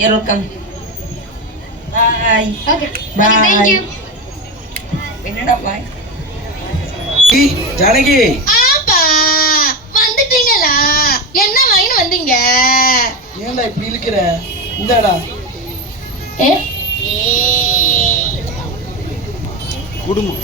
You're welcome. Bye. Okay. Bye. Thank you. என்னடா பாய்? ஜானகி. ஆப்பா வந்துட்டீங்களா? என்ன வாங்கிட்டு வந்தீங்க? ஏன்டா இப்படி இழுக்கிற? இந்தாடா. குடும்பம்.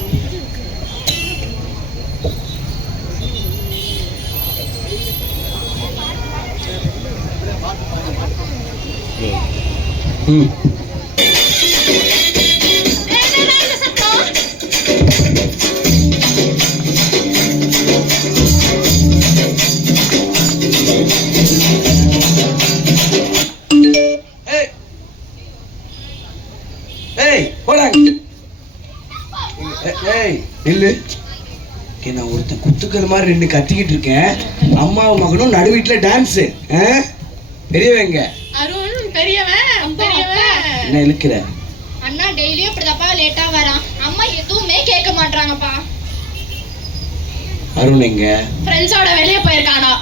நான் ஒருத்தன் குத்துக்கள் மாதிரி ரெண்டு கத்திக்கிட்டு இருக்கேன். அம்மாவும் மகனும் நடு வீட்டுல டான்ஸ். பெரியவங்க அருண் பெரியவன் என்ன இழுக்கிற? அண்ணா டெய்லியும் இப்படிதாப்பா லேட்டா வரான். அம்மா எதுவுமே கேட்க மாட்டாங்கப்பா. அருண் எங்க? ஃப்ரெண்ட்ஸோட வெளிய போயிருக்கானா.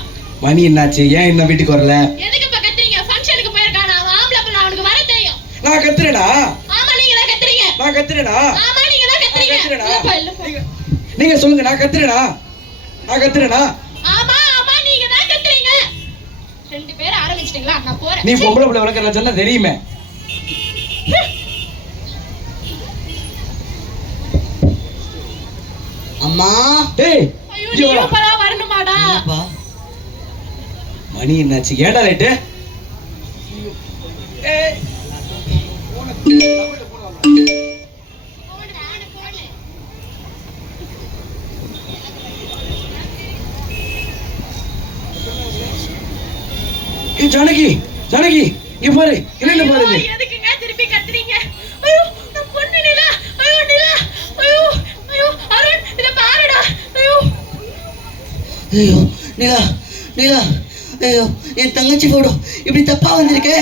மணி என்னாச்சு? ஏன் இன்னும் வீட்டுக்கு வரல? எதுக்கு இப்ப கத்துறீங்க? ஃபங்க்ஷனுக்கு போயிருக்கானா. அவன் ஆம்பளை பிள்ளை, அவனுக்கு வர தெரியும். நான் கத்துறேனா? ஆமா நீங்க தான் கத்துறீங்க. நான் கத்துறேனா? ஆமா நீங்க தான் கத்துறீங்க. நீங்க சொல்லுங்க. நான் கத்துறேனா? நான் கத்துறேனா? ஆமா ஆமா நீங்க தான் கத்துறீங்க. ரெண்டு பேரும் ஆரம்பிச்சிட்டீங்களா? நான் போறேன். நீ பொம்பளை பிள்ளை வளர்க்கற சொன்னா தெரியுமே. அம்மா டேய் ஐயோ நீ எப்படா வரணுமாடா? என்னப்பா மணி என்னாச்சு? ஏடா லேட்? ஏய் ஜானகி ஜானகி இங்க பாரு. என்ன பாரு? எதுக்குங்க திருப்பி கத்துறீங்க? ஐயோ நான் பொண்ணு நிலா. ஐயோ நிலா. ஐயோ ஐயோ அருண் இத பாருடா. ஐயோ ஐயோ நிலா நிலா ஐயோ என் தங்கச்சி போட்டோ இப்படி தப்பா வந்திருக்கே.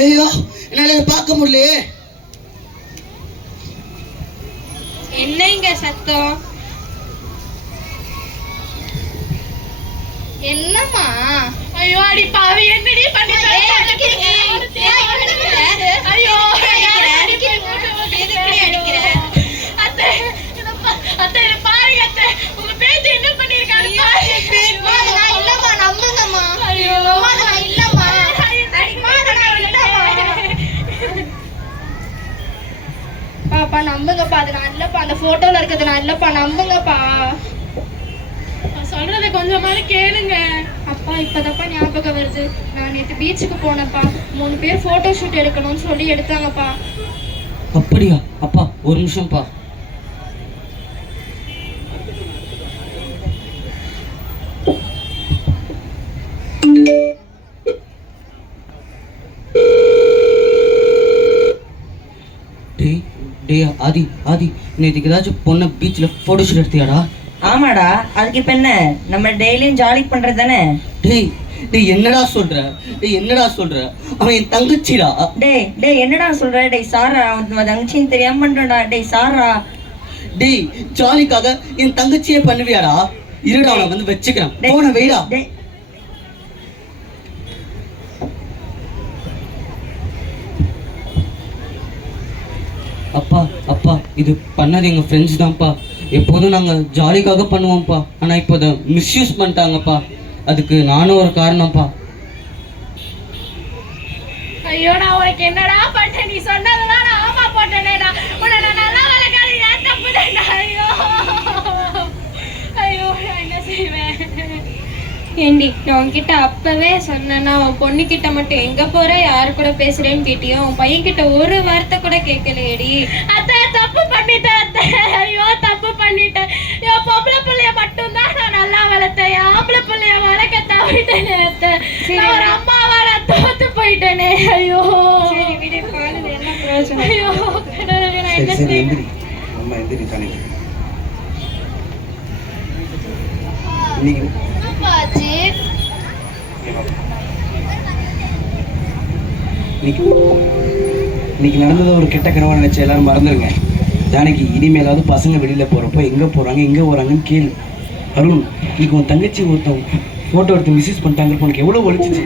ஐயோ என்னால பார்க்க முடியலையே. என்னங்க சத்தம்? என்னம்மா? ஐயோ அடி பாவி என்னடி பண்ணிட்ட? ஐயோ அடிக்கிற அத்தை அத்தை பாருங்க அத்தை உங்க பேத்தி என்ன பண்ணிருக்காரு பாருங்க. நான் இல்லம்மா நம்புங்கம்மா. ஐயோ நான் இல்லம்மா. பாப்பா நம்புங்கப்பா. அது நான் இல்லப்பா. அந்த போட்டோல இருக்கிறது நான் இல்லப்பா. நம்புங்கப்பா. சொல்றத கொஞ்சமாவது கேளுங்க. அப்பா இப்பதப்பா ஞாபகம் வருது. நான் நேற்று பீச்சுக்கு போனப்பா. 3 பேர் போட்டோ ஷூட் எடுக்கணும்னு சொல்லி எடுத்தாங்கப்பா. அப்படியா? அப்பா ஒரு நிமிஷம்ப்பா. டேய் டேய் ஆதி ஆதி நேற்றுக்கு ஏதாச்சும் பொண்ணை பீச்சில் ஃபோட்டோ ஷூட் எடுத்தியாடா? ஆமாடா, அதுக்கு இப்ப என்ன? நம்ம டெய்லியும் ஜாலி பண்றது தானே. டேய் டேய் என்னடா சொல்ற? டேய் என்னடா சொல்ற? அவன் என் தங்கச்சிடா. டேய் என்னடா சொல்ற? டேய் சாரா, அவன் தங்கச்சின்னு தெரியாம பண்றடா. டேய் சாரா. டேய் ஜாலிக்காக என் தங்கச்சியே பண்ணுவியாடா? இருடா அவனை வந்து வச்சுக்கிறேன். போன வெயிடா. டேய் அப்பா அப்பா இது பண்ணது எங்கள் ஃப்ரெண்ட்ஸ் தான்ப்பா. எப்போதும் நாங்கள் ஜாலிக்காக பண்ணுவோம்ப்பா. ஆனால் இப்போ அதை மிஸ்யூஸ் பண்ணிட்டாங்கப்பா. அதுக்கு நானும் ஒரு காரணம்ப்பா. ஐயோ நான் உனக்கு என்னடா பண்ணேன்? நீ சொன்னதுதான் நான் ஆமா போட்டேனேடா. உன்னை நான் நல்லா வளர்க்காது ஏன் தப்புடா? ஐயோ ஐயோ நான் என்ன செய்வேன்? ஏண்டி நான் உன்கிட்ட அப்பவே சொன்னேன்னா உன் பொண்ணுக்கிட்ட மட்டும் எங்க போற யாரு கூட பேசுறேன்னு கேட்டியோ? உன் பையன்கிட்ட ஒரு வார்த்தை கூட கேட்கலையேடி. அத்தை தப்பு பண்ணிட்டேன் அத்தை. ஐயோ தப்பு பண்ணிட்டேன். என் பொம்பளை பிள்ளைய மட்டும்தான் நான் நல்லா வளர்த்தேன். என் ஆம்பளை பிள்ளைய வளர்க்க தவிட்டேனே அத்தை. நான் ஒரு அம்மாவால தோத்து போயிட்டேனே. ஐயோ சரி விடு பாருங்க என்ன பிரயோஜனம். ஐயோ நான் என்ன செய்வேன்? அம்மா எந்திரி தானே. இன்னைக்கு பாச்சி இன்னைக்கு நடந்ததை ஒரு கெட்ட கனவா நினைச்சு எல்லாரும் மறந்துருங்க. ஜானகி இனிமேலாவது பசங்க வெளியில போறப்போ எங்க போறாங்க எங்க போறாங்கன்னு கேளு. அருண் இன்னைக்கு உன் தங்கச்சி ஒருத்தவங்க ஃபோட்டோ எடுத்து மிஸ்யூஸ் பண்ணிட்டாங்க. உனக்கு எவ்வளோ வலிச்சிச்சு?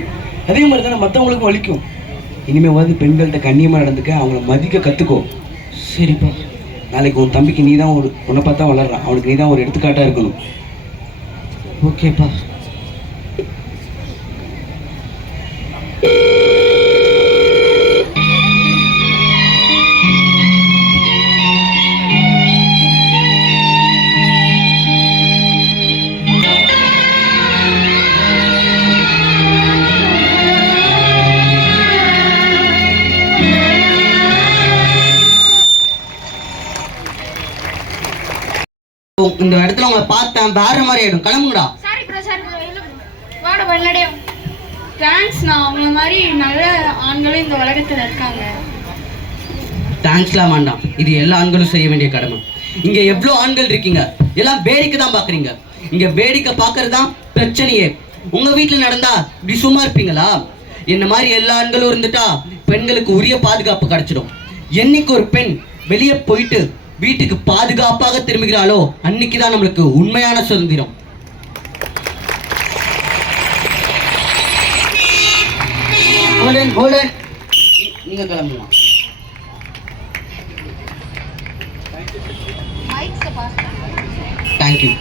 அதே மாதிரி தானே மற்றவங்களுக்கும் வலிக்கும். இனிமேவாவது பெண்கள்கிட்ட கண்ணியமாக நடந்துக்க, அவங்கள மதிக்க கற்றுக்கோ. சரிப்பா. நாளைக்கு உன் தம்பிக்கு நீ தான் உன்னை பார்த்தா வளர்றான், அவனுக்கு நீ தான் ஒரு எடுத்துக்காட்டாக இருக்கணும். ஓகேப்பா. இந்த இடத்துல உங்களை பார்த்தேன் வேற மாதிரி ஆயிடும். கிளம்புங்கடா. சாரி ப்ரோ வாட வரலடே. தேங்க்ஸ், நான் அவங்கள மாதிரி நல்ல ஆண்களும் இந்த உலகத்துல இருக்காங்க. தேங்க்ஸ்லாம் வேண்டாம், இது எல்லா ஆண்களும் செய்ய வேண்டிய கடமை. இங்க எவ்வளோ ஆண்கள் இருக்கீங்க, எல்லாம் வேடிக்கை தான் பாக்குறீங்க. இங்க வேடிக்கை பார்க்கறது தான் பிரச்சனையே. உங்க வீட்டுல நடந்தா இப்படி சும்மா இருப்பீங்களா? என்ன மாதிரி எல்லா ஆண்களும் இருந்துட்டா பெண்களுக்கு உரிய பாதுகாப்பு கிடைச்சிடும். என்னைக்கு ஒரு பெண் வெளியே போயிட்டு வீட்டுக்கு பாதுகாப்பாக திரும்புகிறாளோ அன்னைக்குதான் நம்மளுக்கு உண்மையான சுதந்திரம். நீங்க கிளம்பலாம். தேங்க்யூ.